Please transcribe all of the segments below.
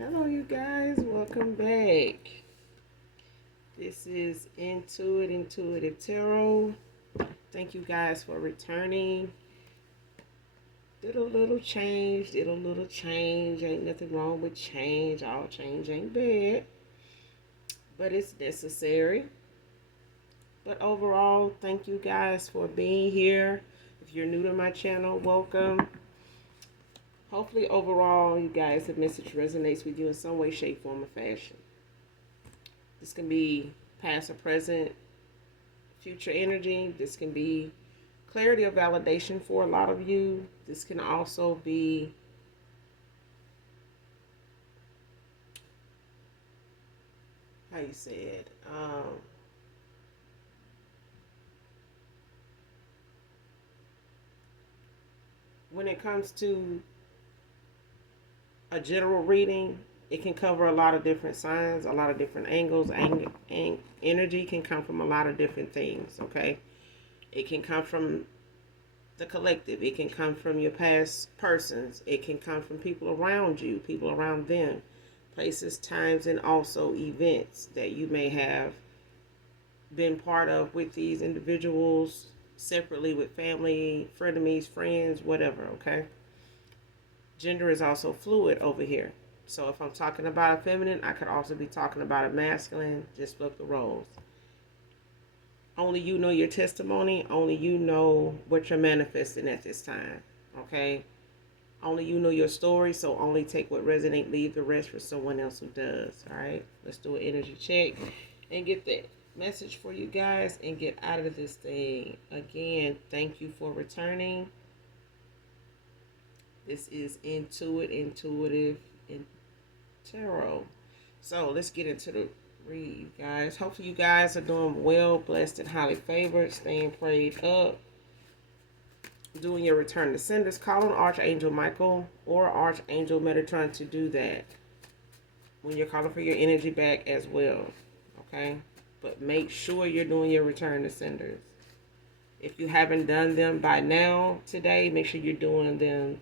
Hello, you guys. Welcome back. This is Intuitive Tarot. Thank you guys for returning. Did a little change. Ain't nothing wrong with change. All change ain't bad, but it's necessary. But overall, thank you guys for being here. If you're new to my channel, welcome. Hopefully, overall, you guys, the message resonates with you in some way, shape, form, or fashion. This can be past or present, future energy. This can be clarity or validation for a lot of you. This can also be how you said when it comes to a general reading, it can cover a lot of different signs, a lot of different angles, and energy can come from a lot of different things. Okay, it can come from the collective, it can come from your past persons, it can come from people around you, people around them, places, times, and also events that you may have been part of with these individuals, separately with family, frenemies, friends, whatever. Okay, gender is also fluid over here, so if I'm talking about a feminine, I could also be talking about a masculine. Just flip the roles. Only you know your testimony. Only you know what you're manifesting at this time. Okay, only you know your story, so only take what resonates, leave the rest for someone else who does. All right, let's do an energy check and get that message for you guys and get out of this thing. Again, thank you for returning. This is Intuitive in Tarot. So let's get into the read, guys. Hopefully you guys are doing well, blessed, and highly favored, staying prayed up. Doing your return to senders, call on Archangel Michael or Archangel Metatron to do that when you're calling for your energy back as well. Okay, but make sure you're doing your return to senders. If you haven't done them by now today, make sure you're doing them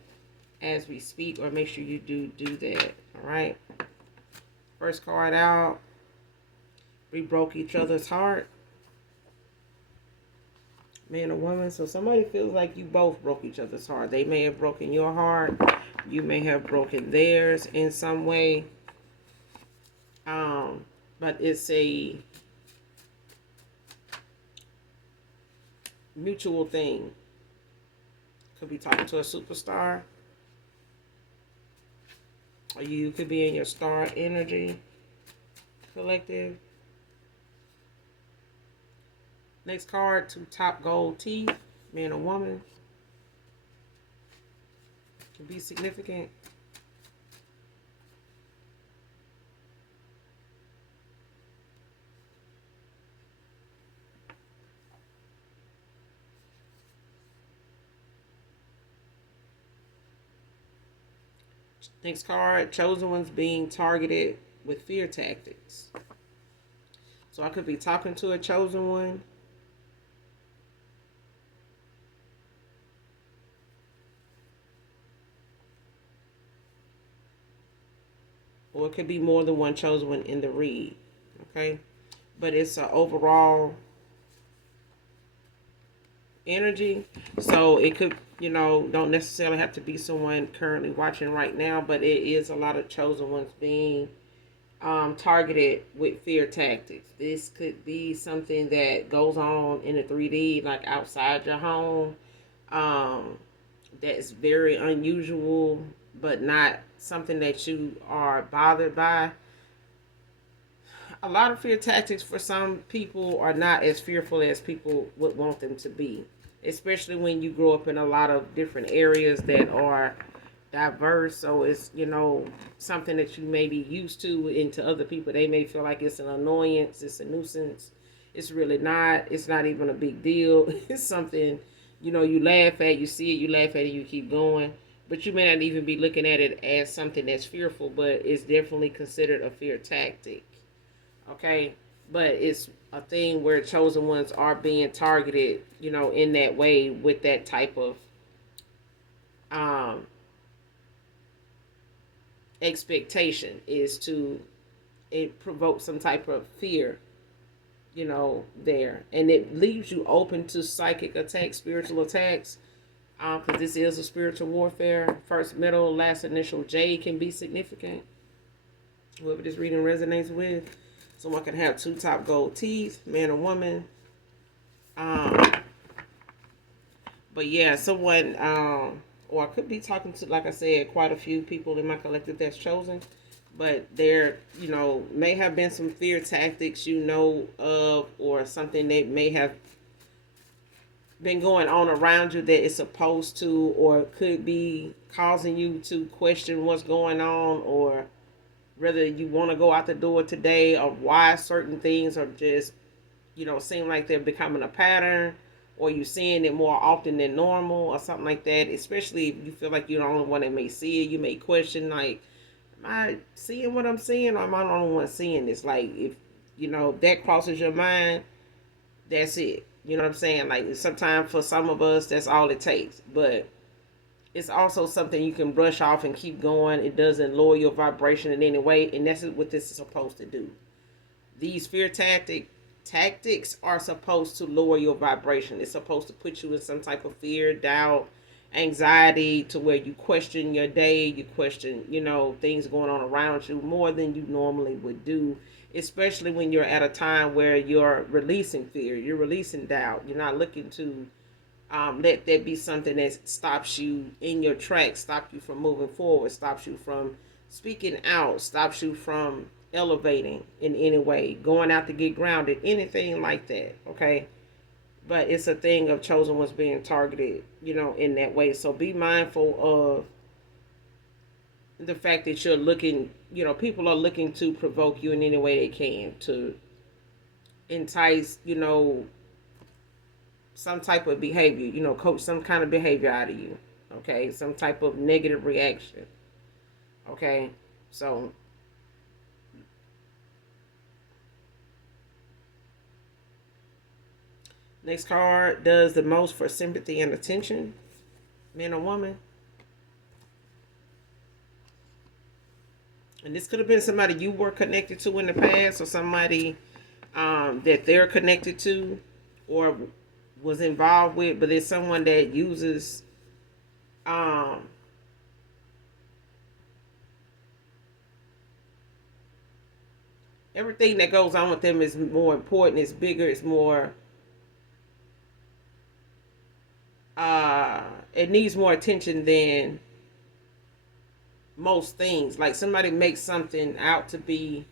as we speak, or make sure you do that. All right, first card out, we broke each other's heart, man or woman. So somebody feels like you both broke each other's heart. They may have broken your heart, you may have broken theirs in some way. But it's a mutual thing. Could be talking to a superstar, or you could be in your star energy collective. Next card, two top gold teeth, man or woman. Can be significant. Next card, chosen ones being targeted with fear tactics. So I could be talking to a chosen one, or it could be more than one chosen one in the read. Okay, but it's an overall energy. So it could, don't necessarily have to be someone currently watching right now, but it is a lot of chosen ones being targeted with fear tactics. This could be something that goes on in the 3D, like outside your home. That's very unusual, but not something that you are bothered by. A lot of fear tactics for some people are not as fearful as people would want them to be, especially when you grow up in a lot of different areas that are diverse. So it's, something that you may be used to, and to other people they may feel like it's an annoyance, it's a nuisance. It's really not. It's not even a big deal. It's something, you laugh at, you see it, you laugh at it, you keep going. But you may not even be looking at it as something that's fearful, but it's definitely considered a fear tactic. Okay, but it's a thing where chosen ones are being targeted, in that way, with that type of um expectation is to it provoke some type of fear, there, and it leaves you open to psychic attacks, spiritual attacks, because this is a spiritual warfare. First, middle, last initial J can be significant. Whoever this reading resonates with, someone can have two top gold teeth, man or woman. Um, but yeah, someone, or I could be talking to, like I said, quite a few people in my collective that's chosen. But there, may have been some fear tactics of, or something that may have been going on around you that is supposed to, or could be causing you to question what's going on, or whether you want to go out the door today, or why certain things are just, seem like they're becoming a pattern, or you seeing it more often than normal, or something like that. Especially if you feel like you're the only one that may see it, you may question, like, am I seeing what I'm seeing, or am I the only one seeing this? Like, if that crosses your mind, that's it. You know what I'm saying? Like, sometimes for some of us, that's all it takes. But it's also something you can brush off and keep going. It doesn't lower your vibration in any way, and that's what this is supposed to do. These fear tactics are supposed to lower your vibration. It's supposed to put you in some type of fear, doubt, anxiety, to where you question your day, you question, things going on around you more than you normally would do, especially when you're at a time where you're releasing fear, you're releasing doubt. You're not looking to let that be something that stops you in your tracks, stops you from moving forward, stops you from speaking out, stops you from elevating in any way, going out to get grounded, anything like that. Okay. But it's a thing of chosen ones being targeted, in that way. So be mindful of the fact that you're looking, people are looking to provoke you in any way they can, to entice, some type of behavior, coach some kind of behavior out of you. Okay. Some type of negative reaction. Okay. So next card, does the most for sympathy and attention, man or woman. And this could have been somebody you were connected to in the past, or somebody that they're connected to or was involved with, but it's someone that uses um, everything that goes on with them is more important, it's bigger, it's more, it needs more attention than most things. Like, somebody makes something out to be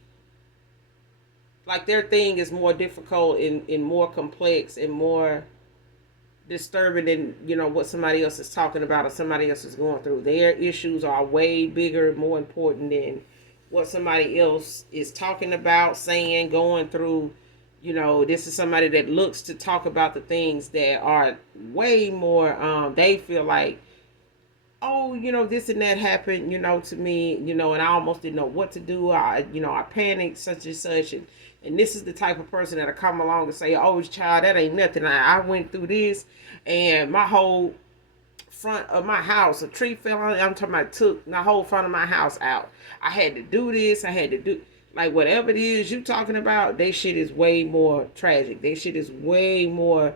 like their thing is more difficult and more complex and more disturbing than what somebody else is talking about or somebody else is going through. Their issues are way bigger, more important than what somebody else is talking about, saying, going through. This is somebody that looks to talk about the things that are way more, they feel like, oh, this and that happened, to me, and I almost didn't know what to do. I panicked, such and such. And this is the type of person that'll come along and say, oh, child, that ain't nothing. I went through this, and my whole front of my house, a tree fell on it. I'm talking about, took the whole front of my house out. I had to do this. I had to do, like, whatever it is you talking about, they shit is way more tragic. They shit is way more,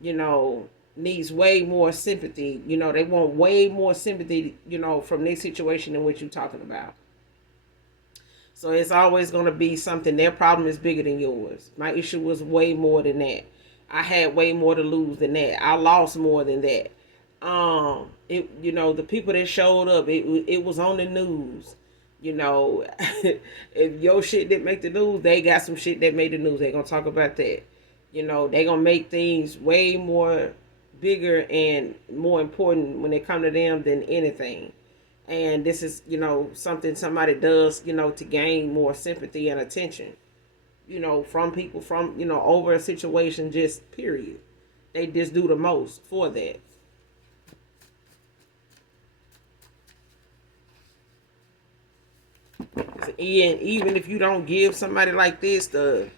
you know, needs way more sympathy. They want way more sympathy, from their situation than what you're talking about. So it's always going to be something. Their problem is bigger than yours. My issue was way more than that. I had way more to lose than that. I lost more than that. The people that showed up, it was on the news. If your shit didn't make the news, they got some shit that made the news. They gonna talk about that. They gonna make things way more bigger and more important when it come to them than anything. And this is, something somebody does, to gain more sympathy and attention, from people, from, over a situation, just period. They just do the most for that. And even if you don't give somebody like this the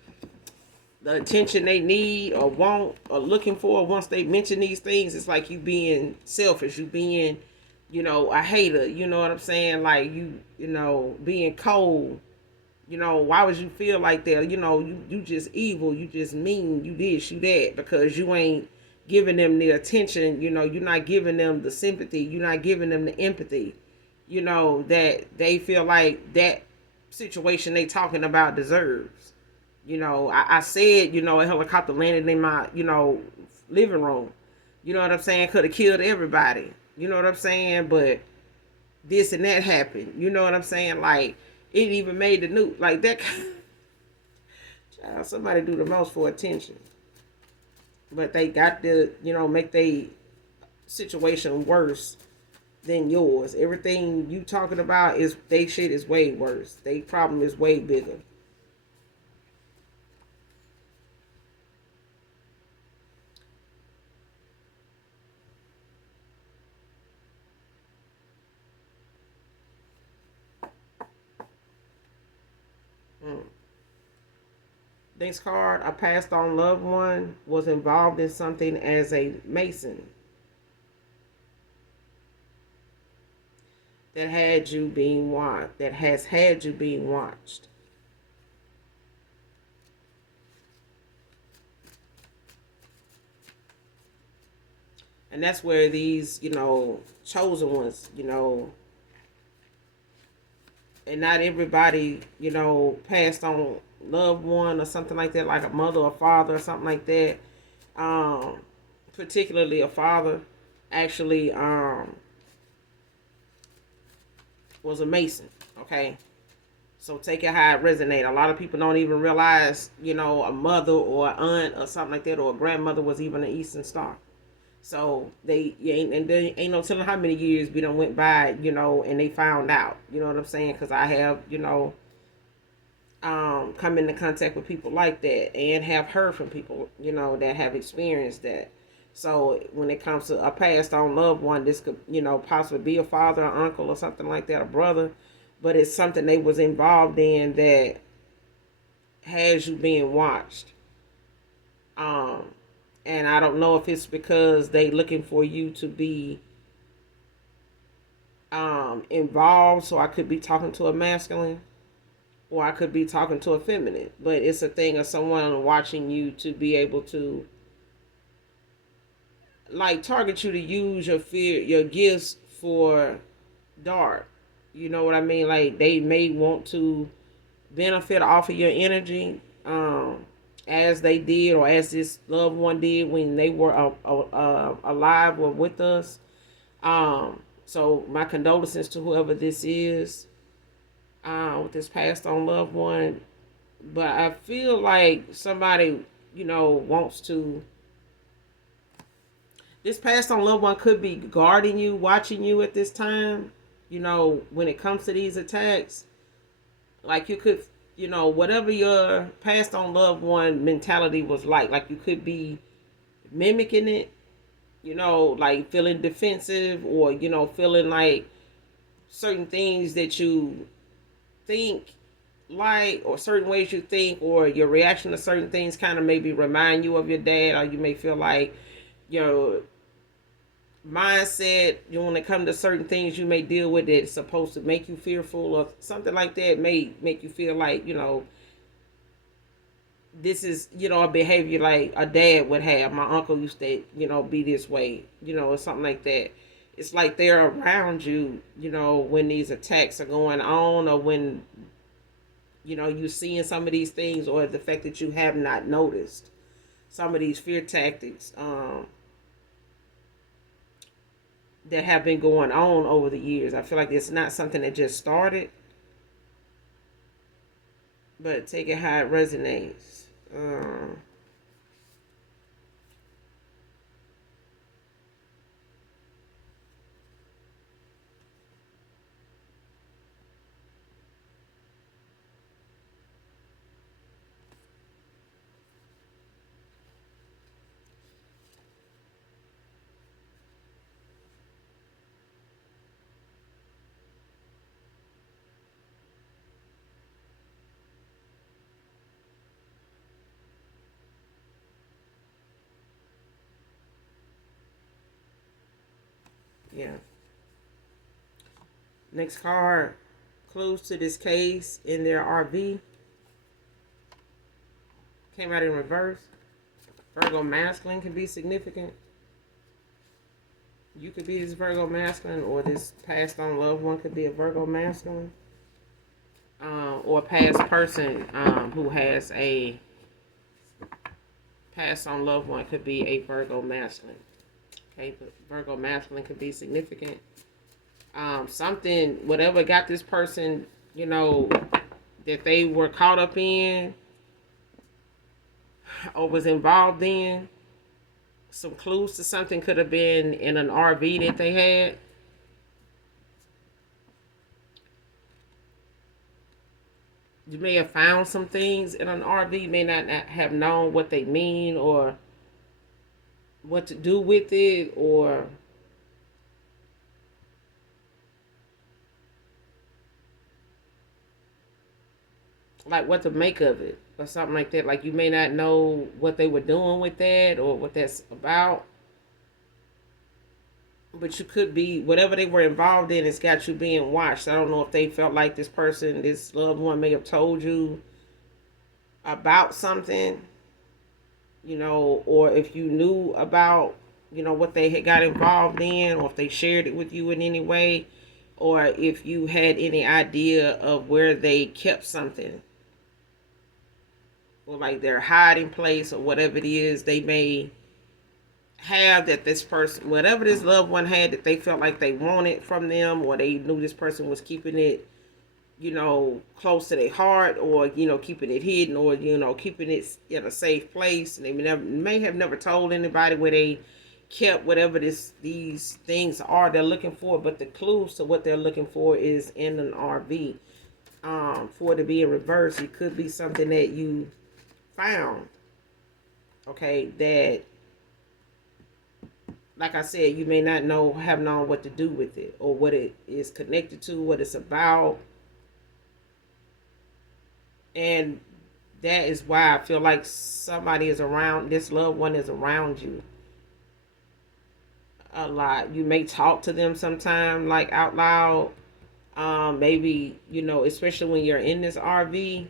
attention they need or want or looking for, once they mention these things, it's like you being selfish, you being a hater. You know what I'm saying? Like being cold. Why would you feel like that? You just evil, you just mean, you this, you that, because you ain't giving them the attention, you're not giving them the sympathy, you're not giving them the empathy, that they feel like that situation they talking about deserves. I said, a helicopter landed in my, living room. You know what I'm saying? Could have killed everybody. You know what I'm saying? But this and that happened. You know what I'm saying? Like, it even made the news. Like that. Child, somebody do the most for attention. But they got to, make their situation worse than yours. Everything you talking about is they shit is way worse. They problem is way bigger. Mm. Next card, a passed on loved one was involved in something as a mason that has had you being watched. And that's where these, chosen ones, and not everybody, passed on loved one or something like that, like a mother or father or something like that. Um, Particularly a father, actually, was a mason. Okay, so take it how it resonate. A lot of people don't even realize, a mother or an aunt or something like that, or a grandmother was even an Eastern Star. So there ain't no telling how many years we done went by, and they found out. You know what I'm saying? Because I have, come into contact with people like that, and have heard from people, that have experienced that. So when it comes to a passed on loved one, this could, possibly be a father, or uncle, or something like that, a brother, but it's something they was involved in that has you being watched. Um, and I don't know if it's because they looking for you to be involved. So I could be talking to a masculine, or I could be talking to a feminine. But it's a thing of someone watching you to be able to like target you to use your gifts for dark. You know what I mean? Like they may want to benefit off of your energy, as they did, or as this loved one did when they were alive or with us. So my condolences to whoever this is, with this passed on loved one. But I feel like somebody, wants to. This passed on loved one could be guarding you, watching you at this time. When it comes to these attacks, like you could, whatever your passed on loved one mentality was like you could be mimicking it. Like feeling defensive, or feeling like certain things that you think like, or certain ways you think, or your reaction to certain things kind of maybe remind you of your dad, or you may feel like your mindset, when it comes to certain things you may deal with that's supposed to make you fearful, or something like that may make you feel like, this is, a behavior like a dad would have. My uncle used to, be this way, or something like that. It's like they're around you, when these attacks are going on, or when, you're seeing some of these things, or the fact that you have not noticed some of these fear tactics, that have been going on over the years. I feel like it's not something that just started, but take it how it resonates. Yeah. Next card, clues to this case in their RV. Came out in reverse. Virgo masculine can be significant. You could be this Virgo masculine, or this passed on loved one could be a Virgo masculine, or a past person who has a passed on loved one could be a Virgo masculine. Okay, but Virgo masculine could be significant. Something, whatever got this person, that they were caught up in or was involved in. Some clues to something could have been in an RV that they had. You may have found some things in an RV. You may not have known what they mean or what to do with it, or like what to make of it or something like that. Like you may not know what they were doing with that or what that's about. But you could be, whatever they were involved in, it's got you being watched. I don't know if they felt like this person, this loved one may have told you about something, or if you knew about, what they had got involved in, or if they shared it with you in any way, or if you had any idea of where they kept something, or like their hiding place, or whatever it is they may have that this person, whatever this loved one had that they felt like they wanted from them, or they knew this person was keeping it, close to their heart, or, keeping it hidden, or, keeping it in a safe place. And they may have never told anybody where they kept whatever these things are they're looking for. But the clues to what they're looking for is in an RV. For it to be in reverse, it could be something that you found, okay, that, like I said, you may not have known what to do with it, or what it is connected to, what it's about. And that is why I feel like somebody is around, this loved one is around you a lot. You may talk to them sometime, like out loud. Maybe, especially when you're in this RV,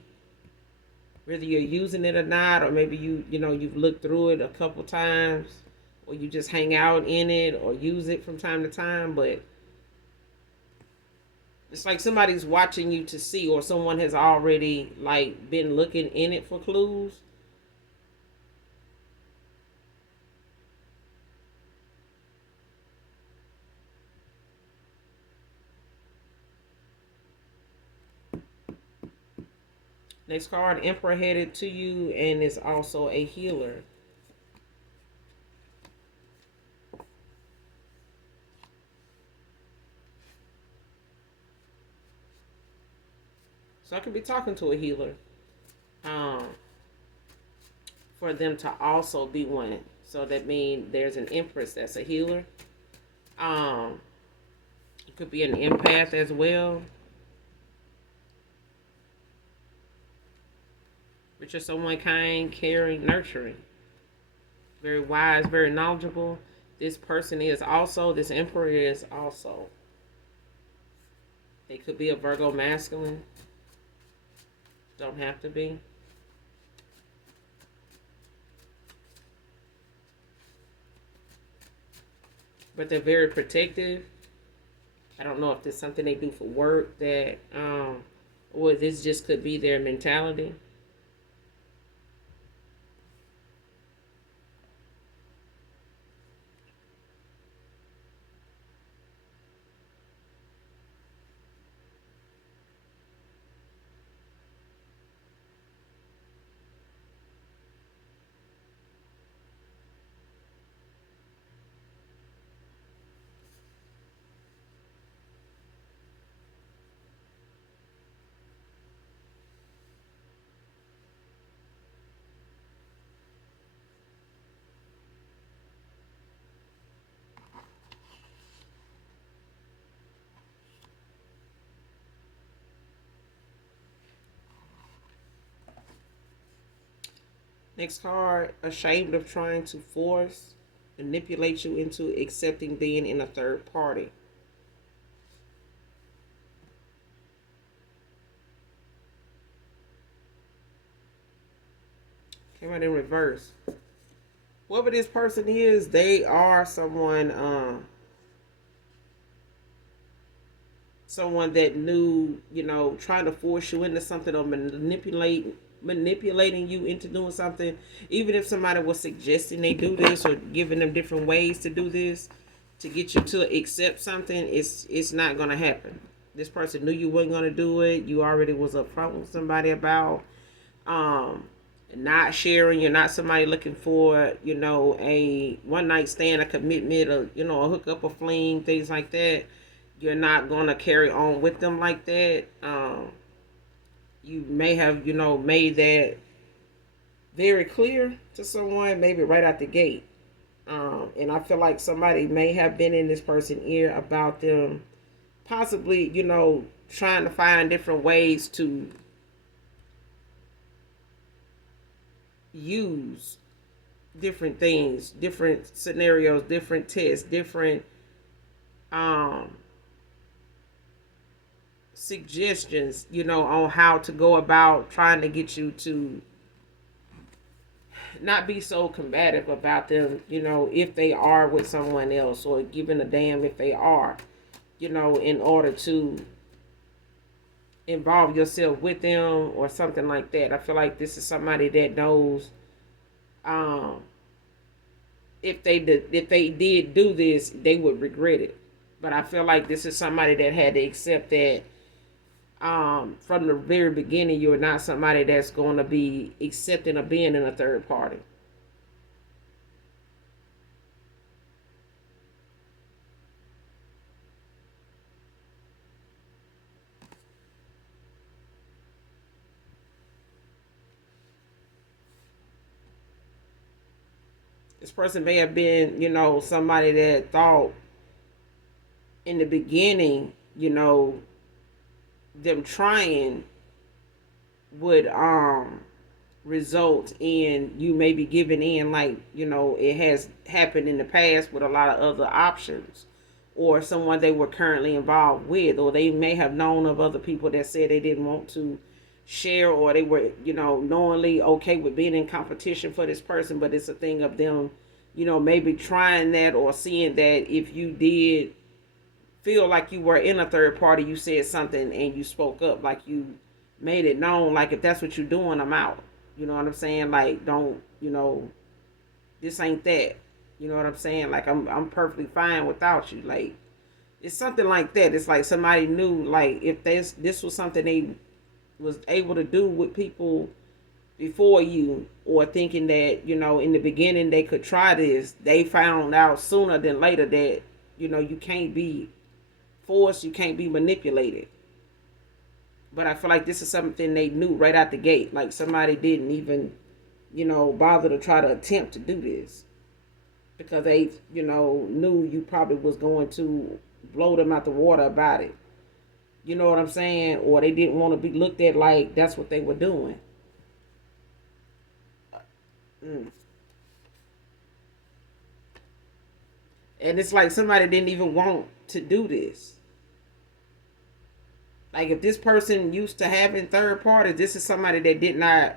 whether you're using it or not, or maybe you've looked through it a couple times, or you just hang out in it or use it from time to time. But it's like somebody's watching you to see, or someone has already like been looking in it for clues. Next card, Emperor headed to you and is also a healer. So I could be talking to a healer. Um, for them to also be one. So that means there's an Empress that's a healer. Um, it could be an empath as well. Which is someone kind, caring, nurturing. Very wise, very knowledgeable. This person is also, this Emperor is also. They could be a Virgo masculine. Don't have to be. But they're very protective. I don't know if there's something they do for work that, or this just could be their mentality. Next card, ashamed of trying to force, manipulate you into accepting being in a third party. Came out in reverse. Whoever this person is, they are someone that knew, trying to force you into something or manipulating you into doing something. Even if somebody was suggesting they do this or giving them different ways to do this to get you to accept something, it's not gonna happen. This person knew you wasn't gonna do it. You already was upfront with somebody about um not sharing. You're not somebody looking for, a one night stand, a commitment, or a hookup, a fling, things like that. You're not gonna carry on with them like that. You may have, made that very clear to someone, maybe right out the gate. And I feel like somebody may have been in this person's ear about them possibly, trying to find different ways to use different things, different scenarios, different tests, different um, suggestions, on how to go about trying to get you to not be so combative about them, if they are with someone else, or giving a damn if they are, in order to involve yourself with them or something like that. I feel like this is somebody that knows um, if they did do this, they would regret it. But I feel like this is somebody that had to accept that from the very beginning, you're not somebody that's going to be accepting of being in a third party. This person may have been, somebody that thought in the beginning, them trying would result in you maybe giving in, like, it has happened in the past with a lot of other options, or someone they were currently involved with, or they may have known of other people that said they didn't want to share, or they were, knowingly okay with being in competition for this person, but it's a thing of them, maybe trying that or seeing that if you did feel like you were in a third party, you said something and you spoke up, like you made it known, like, if that's what you're doing, I'm out. You know what I'm saying? Like, don't, this ain't that. You know what I'm saying? Like, I'm perfectly fine without you. Like, it's something like that. It's like somebody knew, like, if this was something they was able to do with people before you, or thinking that, in the beginning they could try this, they found out sooner than later that, you can't be forced, you can't be manipulated. But I feel like this is something they knew right out the gate. Like, somebody didn't even, bother to try to attempt to do this because they, knew you probably was going to blow them out the water about it. You know what I'm saying? Or they didn't want to be looked at like that's what they were doing. Mm. And it's like somebody didn't even want to do this. Like, if this person used to having third parties, this is somebody that did not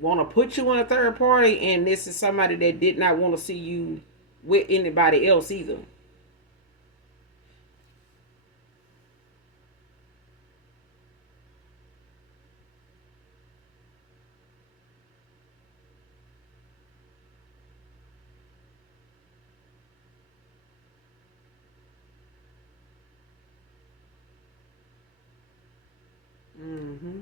want to put you in a third party, and this is somebody that did not want to see you with anybody else either. Mm-hmm.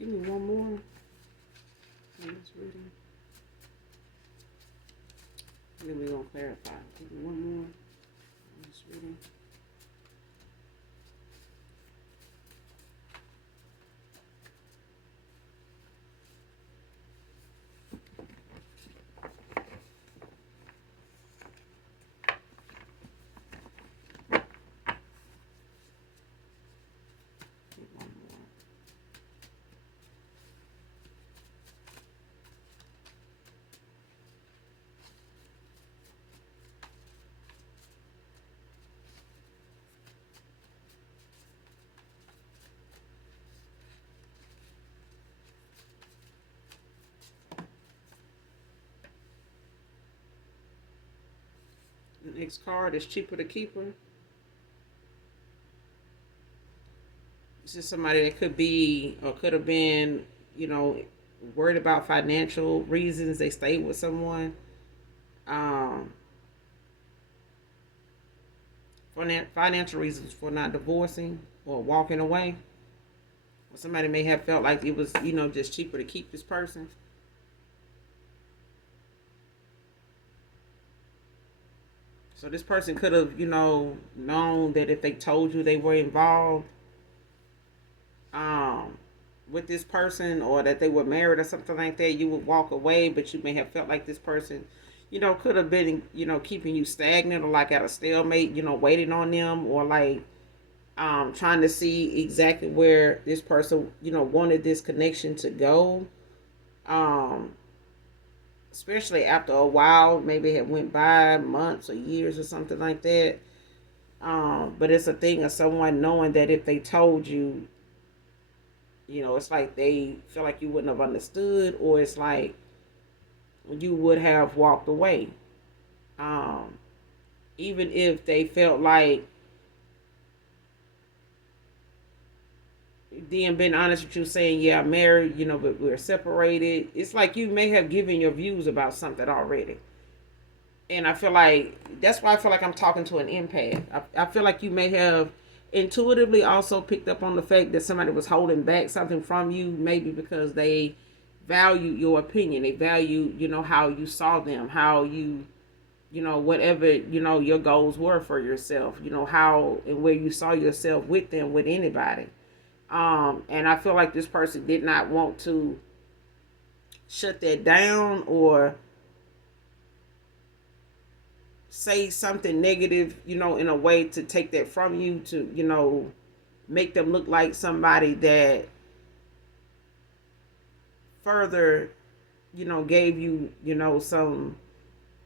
Give me one more. I'm just reading. And then we're going to clarify. Give me one more. I'm just reading. One more. The next card is cheaper to keeper. This is somebody that could be or could have been, worried about financial reasons. They stayed with someone. Um, Financial reasons for not divorcing or walking away. Or somebody may have felt like it was, just cheaper to keep this person. So this person could have, known that if they told you they were involved um, with this person or that they were married or something like that, you would walk away. But you may have felt like this person, could have been, keeping you stagnant or like at a stalemate, waiting on them or like trying to see exactly where this person, wanted this connection to go. Um, Especially after a while, maybe it had went by months or years or something like that. But it's a thing of someone knowing that if they told you, it's like they feel like you wouldn't have understood, or it's like you would have walked away. Um, Even if they felt like them being honest with you, saying, yeah, I'm married, but we're separated. It's like you may have given your views about something already. And I feel like that's why I feel like I'm talking to an empath. I feel like you may have intuitively also picked up on the fact that somebody was holding back something from you, maybe because they value your opinion. They value, how you saw them, how you, whatever, your goals were for yourself, how and where you saw yourself with them, with anybody. And I feel like this person did not want to shut that down or say something negative, in a way to take that from you to, make them look like somebody that further, gave you, some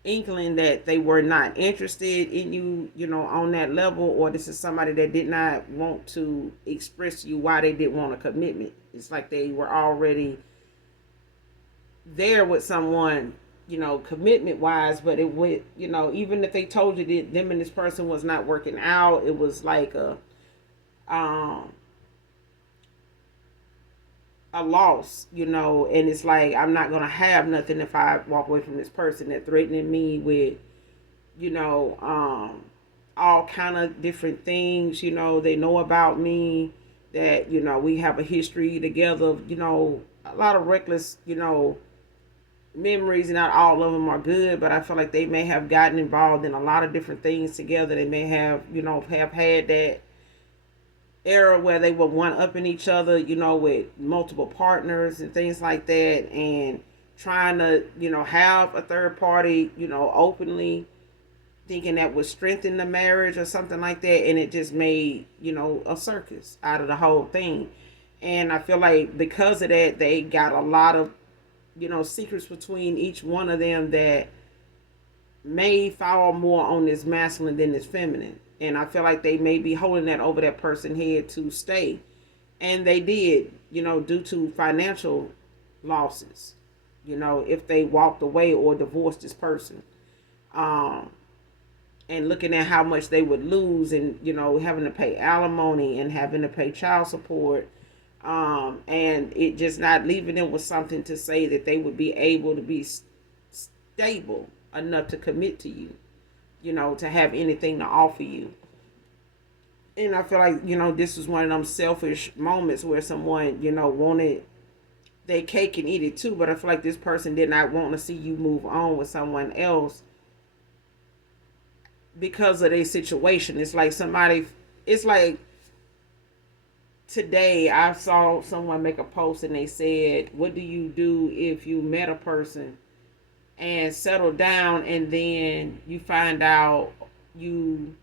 inkling that they were not interested in you, on that level, or this is somebody that did not want to express to you why they didn't want a commitment. It's like they were already there with someone, commitment wise, but it would, even if they told you that them and this person was not working out, it was like um a loss, and it's like I'm not gonna have nothing if I walk away from this person that threatening me with, you know, um all kind of different things, they know about me, that, we have a history together, a lot of reckless, memories. Not all of them are good, but I feel like they may have gotten involved in a lot of different things together. They may have, have had that era where they were one upping each other, with multiple partners and things like that, and trying to, have a third party, openly, thinking that would strengthen the marriage or something like that, and it just made, a circus out of the whole thing. And I feel like because of that, they got a lot of, secrets between each one of them that may fall more on this masculine than this feminine. And I feel like they may be holding that over that person's head to stay. And they did, due to financial losses, if they walked away or divorced this person. Um, and looking at how much they would lose, and, having to pay alimony and having to pay child support, and it just not leaving them with something to say that they would be able to be stable enough to commit to you, to have anything to offer you. And I feel like, this was one of them selfish moments where someone, wanted they cake and eat it too. But I feel like this person did not want to see you move on with someone else because of their situation. It's like somebody, it's like today I saw someone make a post and they said, what do you do if you met a person and settle down and then you find out you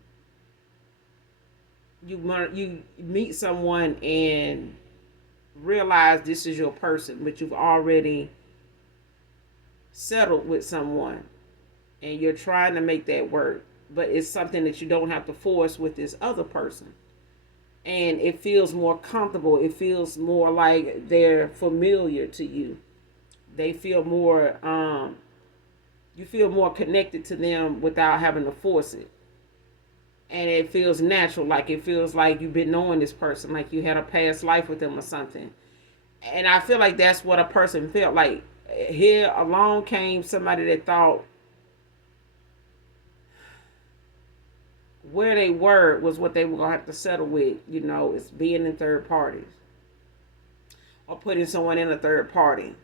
you meet someone and realize this is your person, but you've already settled with someone and you're trying to make that work, but it's something that you don't have to force with this other person. And it feels more comfortable. It feels more like they're familiar to you. They feel more, you feel more connected to them without having to force it. And it feels natural, like it feels like you've been knowing this person, like you had a past life with them or something. And I feel like that's what a person felt like. Here along came somebody that thought where they were was what they were gonna have to settle with. You know, it's being in third parties or putting someone in a third party.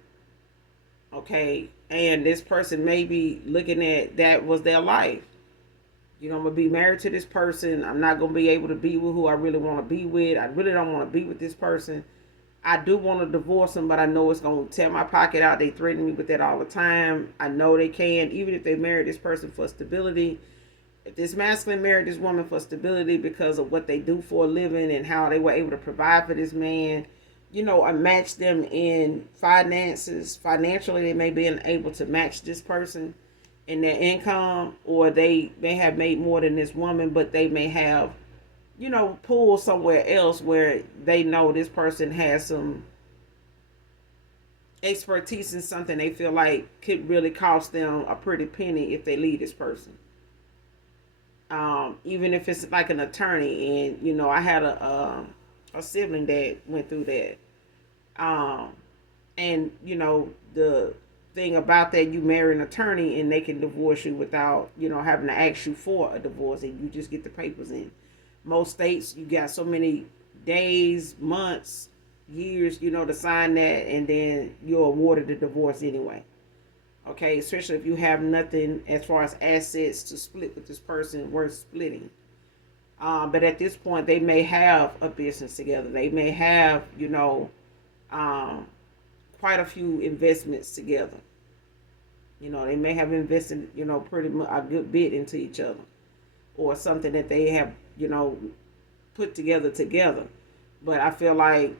Okay, and this person may be looking at that was their life. You know, I'm gonna be married to this person. I'm not gonna be able to be with who I really want to be with. I really don't want to be with this person. I do want to divorce them, but I know it's gonna tear my pocket out. They threaten me with that all the time. I know they can, even if they married this person for stability. If this masculine married this woman for stability because of what they do for a living and how they were able to provide for this man, you know, or match them in finances, financially, they may be able to match this person in their income, or they may have made more than this woman, but they may have, you know, pulled somewhere else where they know this person has some expertise in something they feel like could really cost them a pretty penny if they leave this person. Even if it's like an attorney, and you know, I had a sibling that went through that. Um, and you know, the thing about that, you marry an attorney and they can divorce you without, you know, having to ask you for a divorce, and you just get the papers in. Most states, you got so many days, months, years, you know, to sign that, and then you're awarded the divorce anyway. Okay, especially if you have nothing as far as assets to split with this person worth splitting. But at this point, they may have a business together. They may have, you know, um, quite a few investments together. You know, they may have invested, you know, pretty much a good bit into each other, or something that they have, you know, put together. But I feel like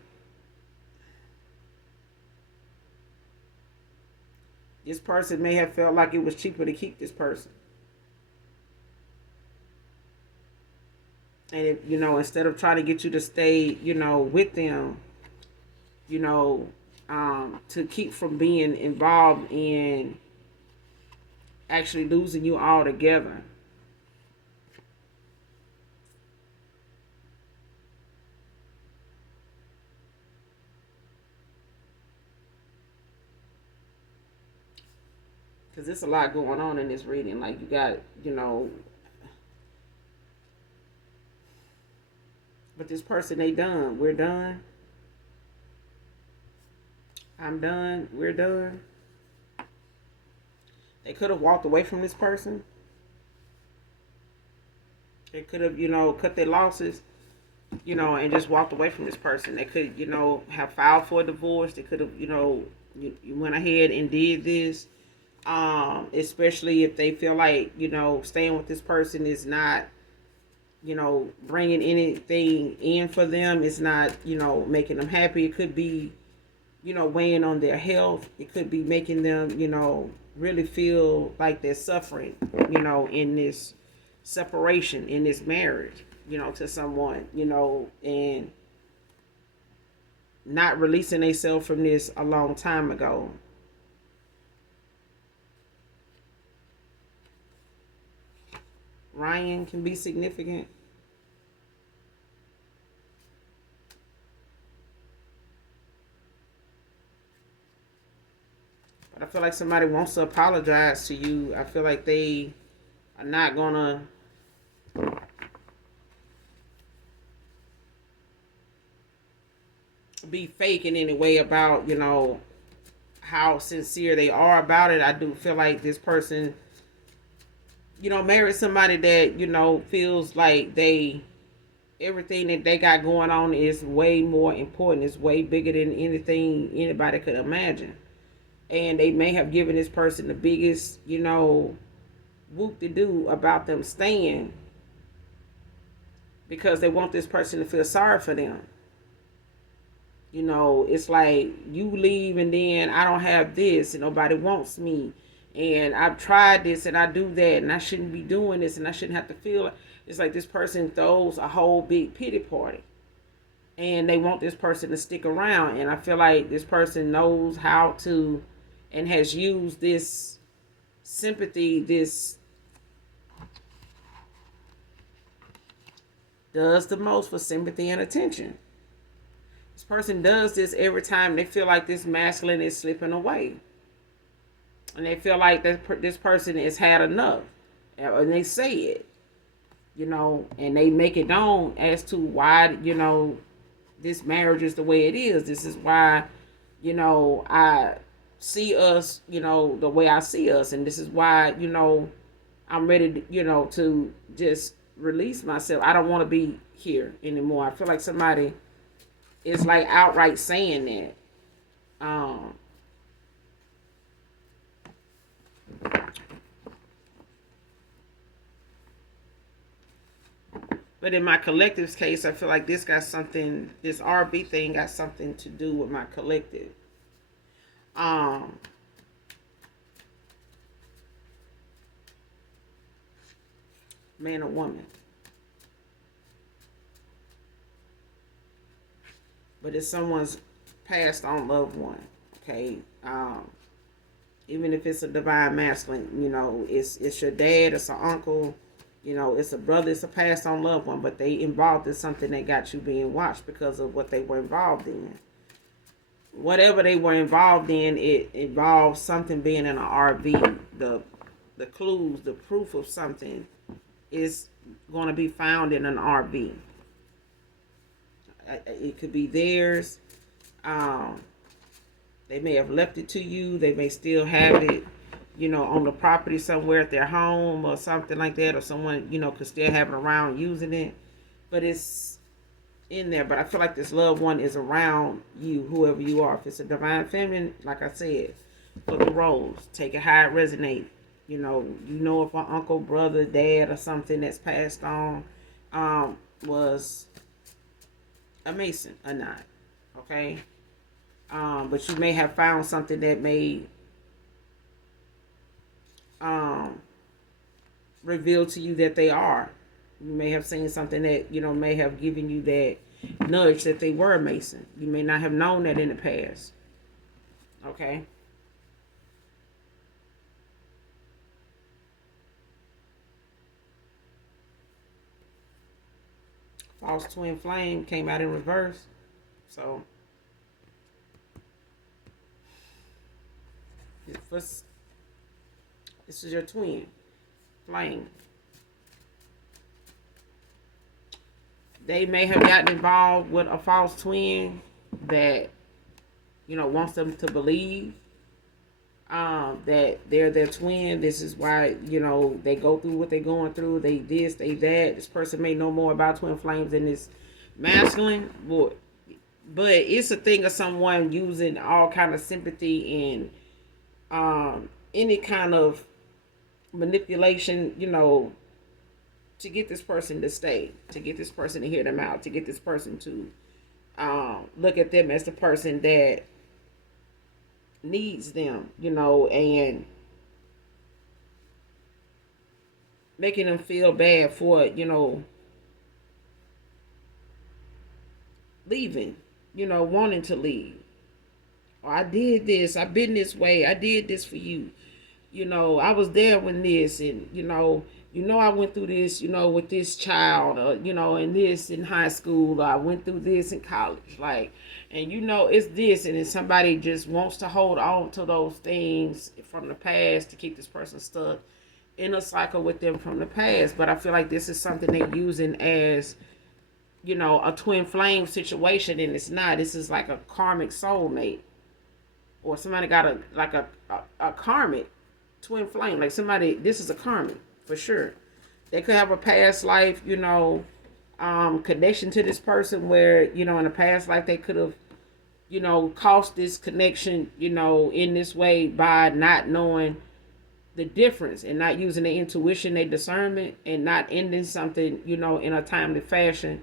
this person may have felt like it was cheaper to keep this person. And if, you know, instead of trying to get you to stay, you know, with them, you know, to keep from being involved in actually losing you altogether. Because there's a lot going on in this reading. Like, you got, you know, but this person, they done. We're done. I'm done. We're done. They could have walked away from this person. They could have, you know, cut their losses, you know, and just walked away from this person. They could, you know, have filed for a divorce. They could have, you know, you went ahead and did this. Especially if they feel like, you know, staying with this person is not, you know, bringing anything in for them. It's not, you know, making them happy. It could be, you know, weighing on their health. It could be making them, you know, really feel like they're suffering, you know, in this separation, in this marriage, you know, to someone, you know, and not releasing themselves from this a long time ago. Ryan can be significant. But I feel like somebody wants to apologize to you. I feel like they are not gonna be fake in any way about, you know, how sincere they are about it. I do feel like this person, married somebody that, feels like everything that they got going on is way more important. It's way bigger than anything anybody could imagine. And they may have given this person the biggest, whoop de doo about them staying because they want this person to feel sorry for them. It's like you leave and then I don't have this and nobody wants me. And I've tried this and I do that and I shouldn't be doing this and I shouldn't have to feel it. It's like this person throws a whole big pity party and they want this person to stick around. And I feel like this person knows how to and has used this sympathy, this does the most for sympathy and attention. This person does this every time they feel like this masculine is slipping away. And they feel like this person has had enough. And they say it, and they make it known as to why, this marriage is the way it is. This is why, I see us, the way I see us. And this is why, I'm ready to, to just release myself. I don't want to be here anymore. I feel like somebody is like outright saying that. But in my collective's case, I feel like this RB thing got something to do with my collective. Man or woman. But it's someone's passed on loved one. Okay. Even if it's a divine masculine, it's your dad, it's an uncle, it's a brother, it's a passed on loved one, but they involved in something that got you being watched because of what they were involved in. Whatever they were involved in, it involves something being in an RV. The clues, the proof of something is going to be found in an RV. It could be theirs. They may have left it to you. They may still have it, on the property somewhere at their home or something like that, or someone, could still have it around using it. But it's in there. But I feel like this loved one is around you, whoever you are. If it's a divine feminine, like I said, for the roles, take it how it resonates. If an uncle, brother, dad, or something that's passed on was a Mason or not. Okay? But you may have found something that may reveal to you that they are. You may have seen something that, may have given you that nudge that they were a Mason. You may not have known that in the past. Okay? False twin flame came out in reverse. So this is your twin flame. They may have gotten involved with a false twin that, wants them to believe that they're their twin. This is why, they go through what they're going through. They this, they that. This person may know more about twin flames than this masculine. But it's a thing of someone using all kind of sympathy and any kind of manipulation, to get this person to stay, to get this person to hear them out, to get this person to look at them as the person that needs them, and making them feel bad for, leaving, wanting to leave. Or I did this, I've been this way, I did this for you. I was there when this, and, I went through this, with this child, or, and this in high school, or I went through this in college, like, and it's this, and then somebody just wants to hold on to those things from the past to keep this person stuck in a cycle with them from the past. But I feel like this is something they're using as, a twin flame situation, and it's not. This is like a karmic soulmate. or somebody got a karmic twin flame. Like somebody, this is a karmic for sure. They could have a past life, connection to this person where, in a past life they could have, caused this connection, in this way by not knowing the difference and not using their intuition, their discernment, and not ending something, in a timely fashion,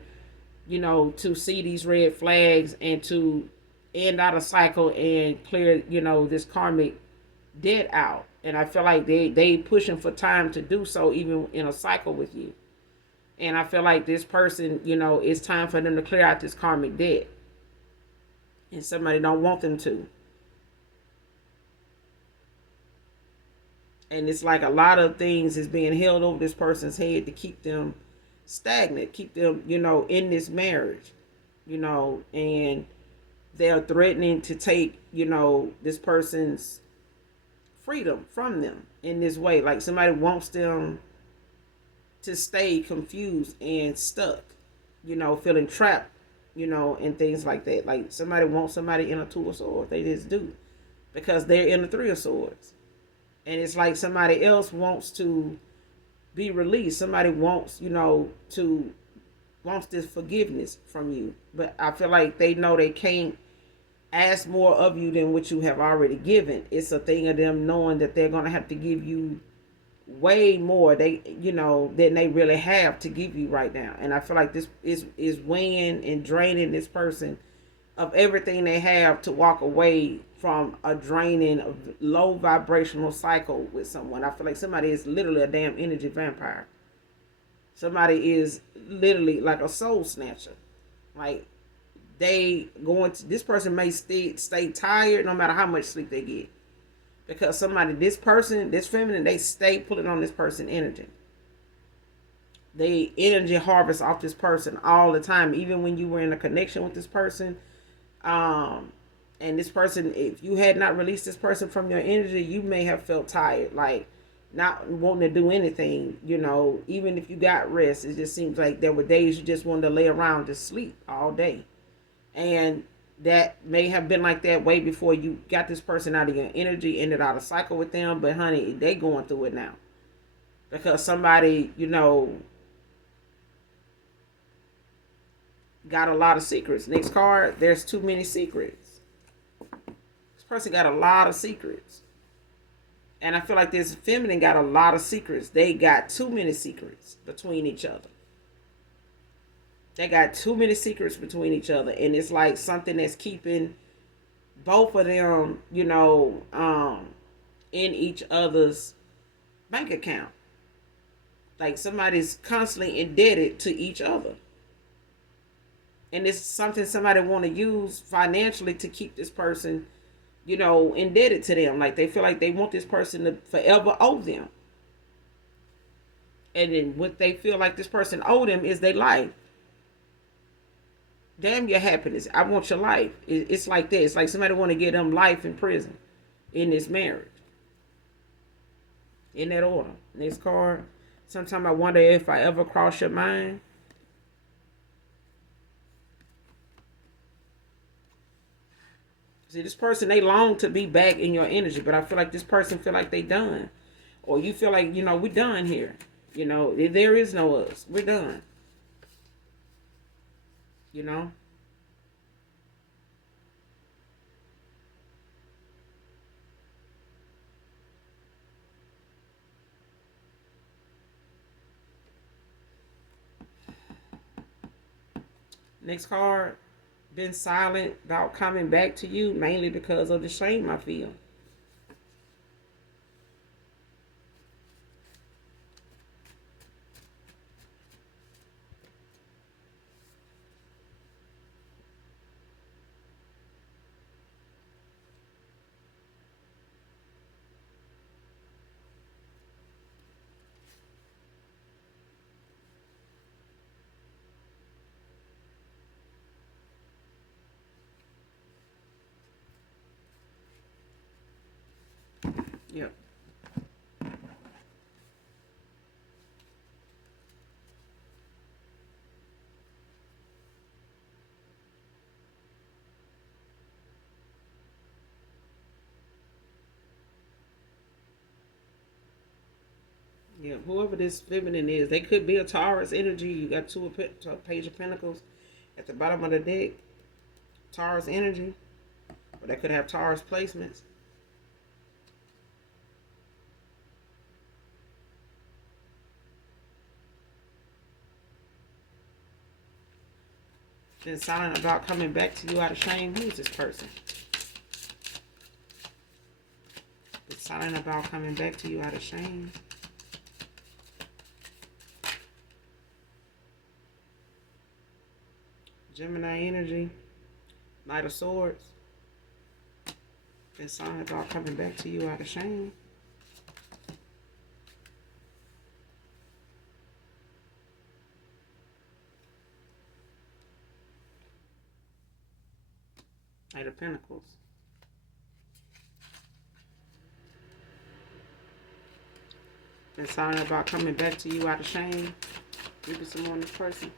to see these red flags and to end out a cycle and clear, this karmic debt out. And I feel like they pushing for time to do so, even in a cycle with you. And I feel like this person, it's time for them to clear out this karmic debt. And somebody don't want them to. And it's like a lot of things is being held over this person's head to keep them stagnant, keep them, in this marriage, and they're threatening to take, this person's freedom from them in this way. Like somebody wants them to stay confused and stuck, feeling trapped, and things like that. Like somebody wants somebody in a two of swords. They just do. Because they're in the three of swords. And it's like somebody else wants to be released. Somebody wants, wants this forgiveness from you. But I feel like they know they can't ask more of you than what you have already given. It's a thing of them knowing that they're going to have to give you way more than they really have to give you right now. And I feel like this is weighing and draining this person of everything they have to walk away from a draining, low vibrational cycle with someone. I feel like somebody is literally a damn energy vampire. Somebody is literally like a soul snatcher. Like this person may stay tired no matter how much sleep they get. Because this feminine, they stay pulling on this person energy. They energy harvest off this person all the time. Even when you were in a connection with this person, and this person, if you had not released this person from your energy, you may have felt tired, like not wanting to do anything, even if you got rest. It just seems like there were days you just wanted to lay around to sleep all day. And that may have been like that way before you got this person out of your energy, ended out a cycle with them. But honey, they going through it now. Because somebody, got a lot of secrets. Next card, there's too many secrets. This person got a lot of secrets. And I feel like this feminine got a lot of secrets. They got too many secrets between each other. They got too many secrets between each other. And it's like something that's keeping both of them, in each other's bank account. Like somebody's constantly indebted to each other. And it's something somebody want to use financially to keep this person, indebted to them. Like they feel like they want this person to forever owe them. And then what they feel like this person owe them is their life. Damn your happiness. I want your life. It's like that. It's like somebody want to give them life in prison in this marriage. In that order. Next card. Sometimes I wonder if I ever cross your mind. See, this person, they long to be back in your energy, but I feel like this person feel like they done. Or you feel like, we're done here. There is no us. We're done. Next card. Been silent about coming back to you, mainly because of the shame I feel. Yep. Yeah, whoever this feminine is, they could be a Taurus energy. You got Page of Pentacles at the bottom of the deck. Taurus energy. Or they could have Taurus placements. Been silent about coming back to you out of shame. Who is this person? Been silent about coming back to you out of shame. Gemini energy. Knight of Swords. Been silent about coming back to you out of shame. Knight of Pentacles. Been silent about coming back to you out of shame. Give me some more on this person.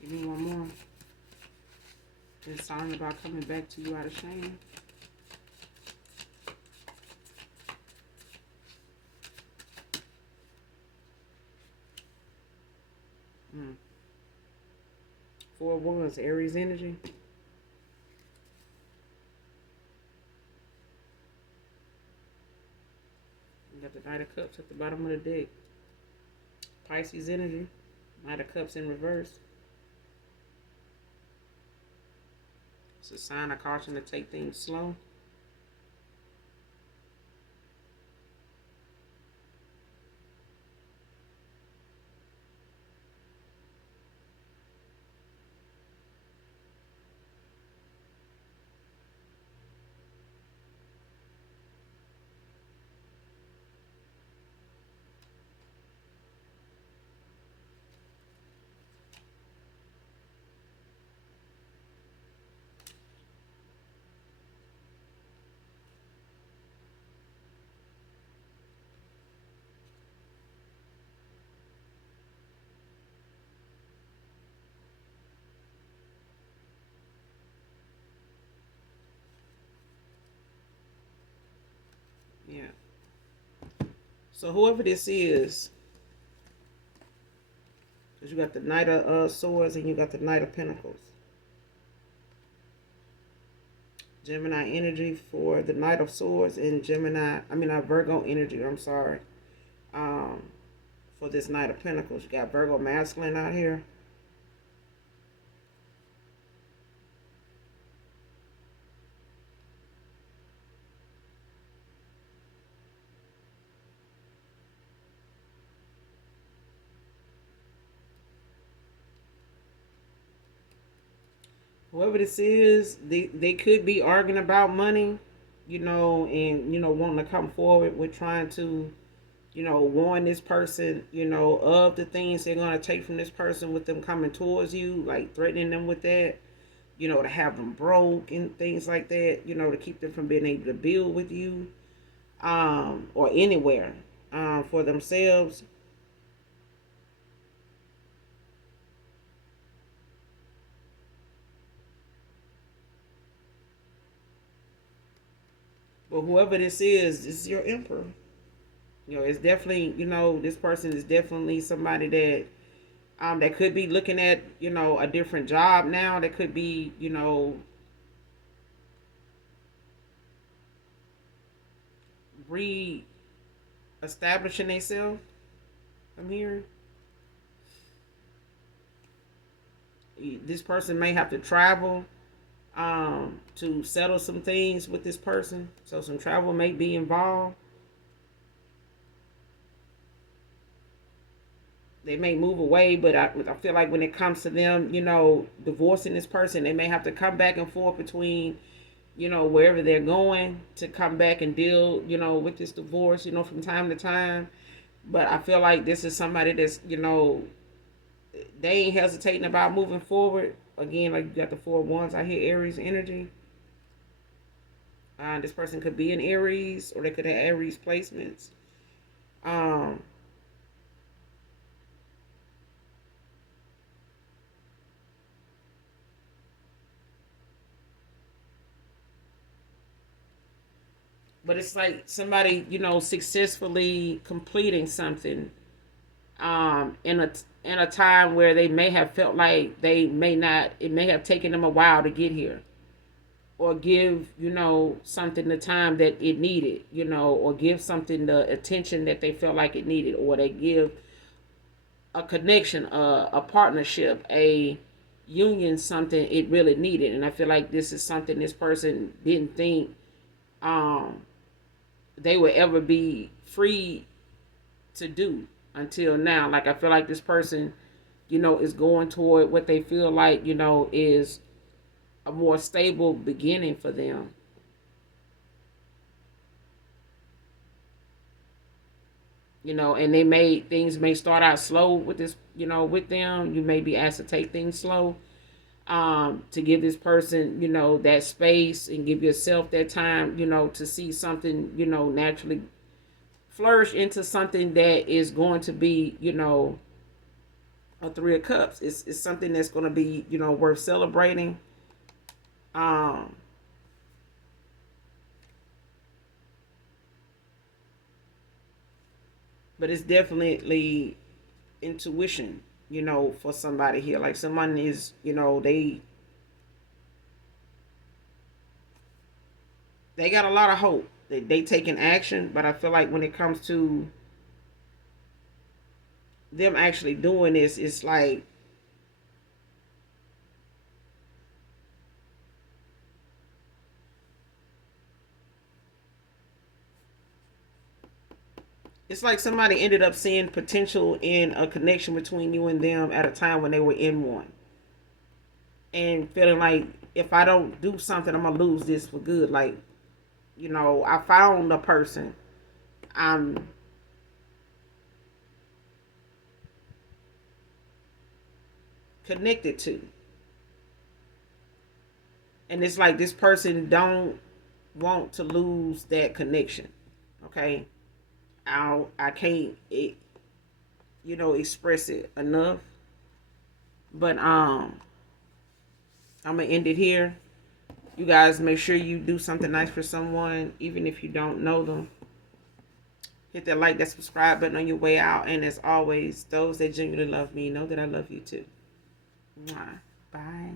Give me one more. Been silent about coming back to you out of shame. Four of Wands, Aries energy. You got the Knight of Cups at the bottom of the deck. Pisces energy. Knight of Cups in reverse. It's a sign of caution to take things slow. Yeah. So whoever this is, because you got the Knight of Swords and you got the Knight of Pentacles. Gemini energy for the Knight of Swords and Virgo energy, I'm sorry. For this Knight of Pentacles. You got Virgo masculine out here. Whoever this is, they could be arguing about money, and wanting to come forward with trying to, warn this person, of the things they're going to take from this person with them coming towards you, like threatening them with that, to have them broke and things like that, to keep them from being able to build with you, or anywhere, for themselves. But whoever this is your emperor. It's definitely, this person is definitely somebody that could be looking at, a different job now. That could be, re-establishing themselves. I'm hearing. This person may have to travel to settle some things with this person. So some travel may be involved. They may move away, but I feel like when it comes to them, divorcing this person, they may have to come back and forth between, wherever they're going to come back and deal, with this divorce, from time to time. But I feel like this is somebody that's, they ain't hesitating about moving forward. Again, like you got the Four of Wands, I hear Aries energy. This person could be in Aries, or they could have Aries placements. Um, But it's like somebody, successfully completing something, in a time where they may have felt like they may not. It may have taken them a while to get here, or give something the time that it needed, or give something the attention that they felt like it needed, or they give a connection, a partnership, a union, something it really needed. And I feel like this is something this person didn't think um, they would ever be free to do until now. Like, I feel like this person, is going toward what they feel like, is a more stable beginning for them. And things may start out slow with this, with them. You may be asked to take things slow, to give this person, that space, and give yourself that time, to see something, naturally flourish into something that is going to be, a Three of Cups. It's something that's going to be, worth celebrating. Um, but it's definitely intuition, for somebody here. Like, someone is, they got a lot of hope. They taking action, but I feel like when it comes to them actually doing this, it's like somebody ended up seeing potential in a connection between you and them at a time when they were in one, and feeling like, if I don't do something, I'm gonna lose this for good. Like, I found a person I'm connected to, and it's like this person don't want to lose that connection. Okay, I can't express it enough, but I'm gonna end it here. You guys, make sure you do something nice for someone, even if you don't know them. Hit that like, that subscribe button on your way out. And as always, those that genuinely love me know that I love you too. Mwah. Bye.